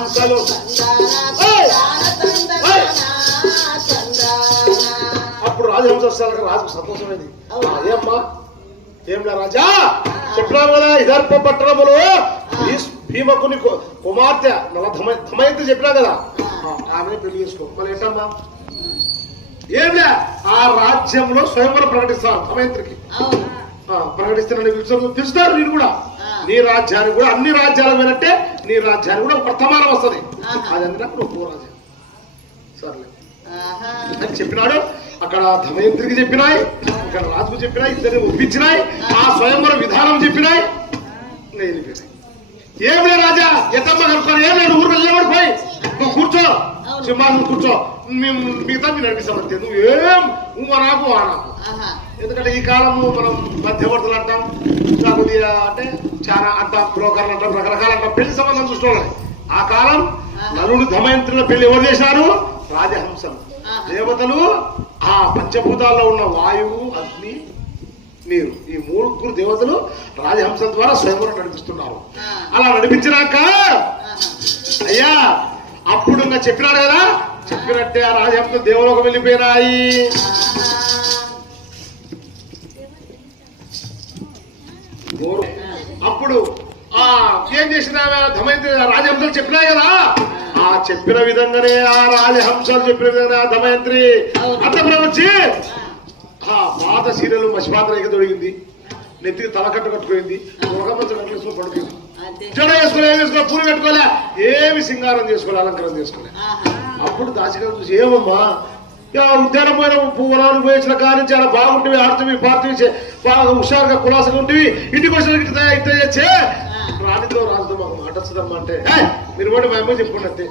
హంసలు అప్పుడు రాజహంస వస్తాక రాజుకు సంతోషమైంది. అవును. ఏమ్మా? ఏంలా రాజా? చెప్పినావు కదా ఇదర్ప పట్టణములో భీమకుని కుమార్తె నల్ల ధమ ధమయంతి చెప్పినా కదా? ఆమె పెళ్ళి చేసుకో. మరి ఏంటమ్మా? ఏంలే ఆ రాజ్యంలో స్వయంవరం ప్రకటిస్తాను ధమయంత్రికి ఆ, ప్రకటిస్తానని పిలుస్తారు పిలుస్తారు నేను కూడా. నీ రాజ్యానికి కూడా అన్ని రాజ్యాలకు పోయినట్టే నీ రాజ్యానికి కూడా వర్తమానం వస్తుంది. అది అందుకు నువ్వు సర్లే. అని చెప్పినాడు. అక్కడ ధమయంత్రికి చెప్పినాయి ఇక్కడ రాజుకు చెప్పినాయి ఇద్దరిని ఒప్పించినాయి ఆ స్వయంవర విధానం చెప్పినాయి. ఇంకా వెళ్ళిపోయినాయి ఏం లే రాజా ఎత్తమ్మ కనుక్కొని ఏం లేదు ఊరు వెళ్ళేవాడు సింహాసనం కూర్చో. మేము మిగతా మీరు నడిపిస్తామంతే నువ్వు ఏం నువ్వు నాకు ఆ నాకు ఎందుకంటే ఈ కాలము మనం మధ్యవర్తులు అంటాం ఇంకా కొద్దిగా అంటే చాలా అంటాం బ్రోకర్లు అంటాం రకరకాల అంటాం పెళ్ళి సంబంధం చూసుకోవాలి ఆ కాలం నలుడు ధమయంత్రుల పెళ్ళి ఎవరు చేశారు రాజహంసం. దేవతలు ఆ పంచభూతాల్లో ఉన్న వాయువు అగ్ని నీరు. ఈ మూడుగురు దేవతలు రాజహంసం ద్వారా స్వయంవరం నడిపిస్తున్నారు. అలా నడిపించినాక అయ్యా ఇంకా చెప్పినాడు కదా? చెప్పినట్టే ఆ రాజహంసం దేవులోకి వెళ్ళిపోయినాయి. అప్పుడు ఆ ఏం చేసిన ధమయంతి రాజహంసలు చెప్పినాయి కదా? ఆ చెప్పిన విధంగానే ఆ రాజహంసలు చెప్పిన విధంగానే ఆ ధమయంత్రి. అంతపురం వచ్చి ఆ పాత సీరియల్ మసిపాత్ర ఎగ తొడిగింది నెత్తికి తలకట్టు కట్టుకుంది ముఖమంచం కట్టుకుని పడుకుంది. జడ వేసుకోలే ఏం చేసుకోలే పూలు పెట్టుకోలే ఏమి సింగారం చేసుకోలే అలంకారం చేసుకోలే. అప్పుడు దాచిగా చూసి ఏమమ్మా? ఉద్యానం పోయిన పువ్వులను పోయించిన కానీ చాలా బాగుంటుంది ఆడుతుంది పాడుతుంది బాగా హుషారుగా కులాసగా ఉంటుంది ఇంటికి వచ్చిన ఇట్లా ఇట్లా చేస్తే రాణితో రాజుతో మాకు మాట వస్తుందమ్మా అంటే "ఏయ్, మీరు కూడా మా అమ్మ చెప్పుకున్నట్టే